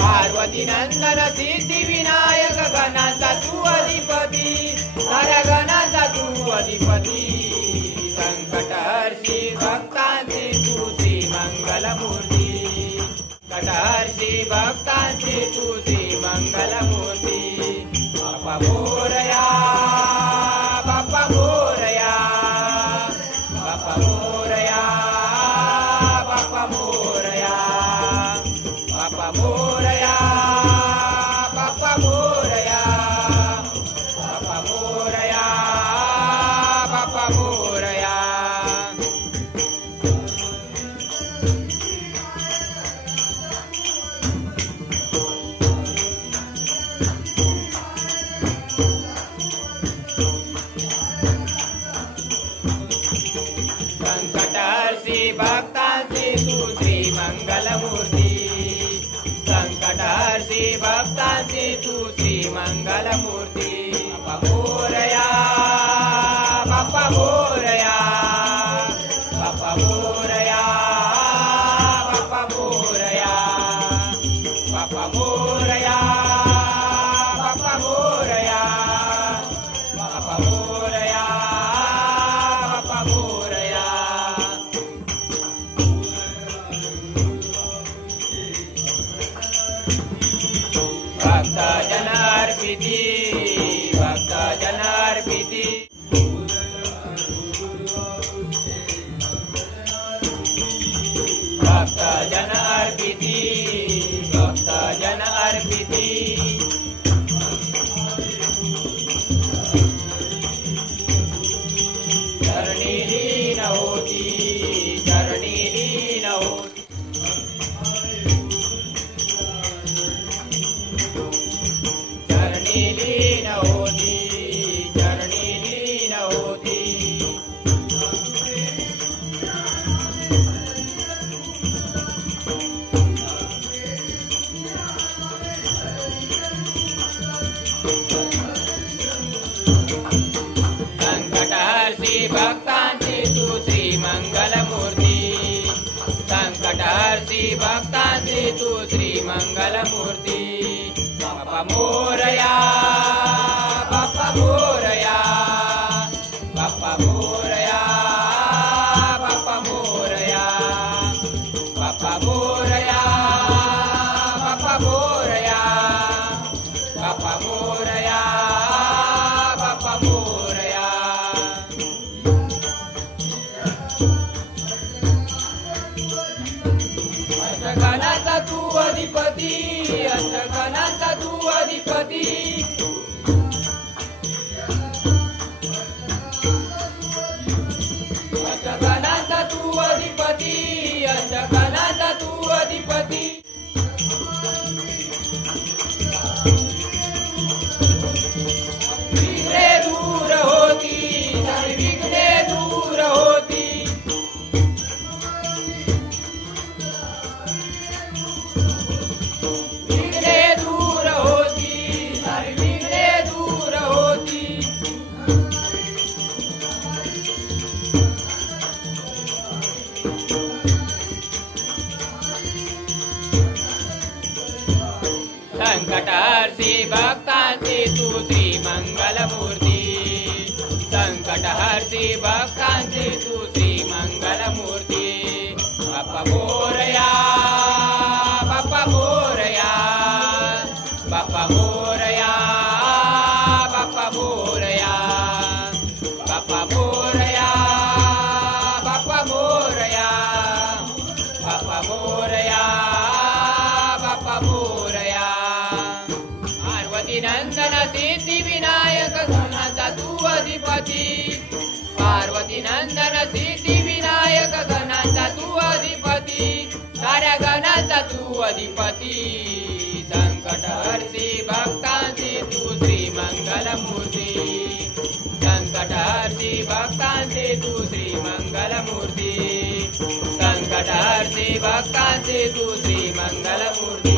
पार्वती नंदन सिद्धि विनायक गणांचा तू अधिपती, साऱ्या गणांचा तू अधिपती, संकटहर्षी भक्तांची तू श्री मंगलमूर्ती, संकटहर्षी भक्तांची तू श्री मंगलमूर्ती, बाप्पा मोरया बाप्पा मोरया बाप्पा मोरया बाप्पा मोरया बाप्पा मोरया बाप्पा मोरया बाप्पा मोरया बाप्पा मोरया. संकटहर्षी भक्तांची तू श्री मंगलमूर्ती, संकटहर्षी भक्तांची तू श्री मंगलमूर्ती, बाप्पा मोरया बाप्पा मोरया बाप्पा मोरया बाप्पा मोरया बाप्पा मोरया बाप्पा मोरया बाप्पा मोरया बाप्पा मोरया. भक्त जनार्पिती भक्त जनार्पिती भक्त जनार्पिती भक्त जनार्पिती. चरणी लीन होती चरणी लीन होती चरणी लीन होती चरणी लीन होती. संकटहर्षी भक्तांची तू श्री मंगलमूर्ती, संकटहर्षी भक्तांची तू श्री मंगलमूर्ती, बाप्पा मोरया बाप्पा मोरया बाप्पा मोरया बाप्पा मोरया बाप्पा मोरया बाप्पा मोरया बाप्पा मोरया बाप्पा मोरया. अष्टगणांचा तू अधिपती अष्टगणांचा तू अधिपती, अष्टगणांचा तू अधिपती अष्टगणांचा तू अधिपती. विघ्ने दूर होती सर्व विघ्ने दूर होती, विघ्ने दूर होती सर्व विघ्ने दूर होती. संकटहर्षी भक्तांची तू श्री मंगलमूर्ती, संकटहर्षी भक्तांची तू श्री मंगलमूर्ती, बाप्पा मोरया बाप्पा मोरया बाप्पा मोरया बाप्पा मोरया बाप्पा मोरया बाप्पा मोरया बाप्पा मोरया बाप्पा मोरया. पार्वती नंदन सिद्धि विनायक गणांचा तू अधिपती, पार्वती नंदन सिद्धि विनायक गणांचा तू अधिपती, साऱ्या गणांचा तू अधिपती संकटहर्षी भक्तांची तू श्री मंगलमूर्ती संकटहर्षी भक्तांची तू श्री मंगलमूर्ती संकटहर्षी भक्तांची तू श्री मंगलमूर्ती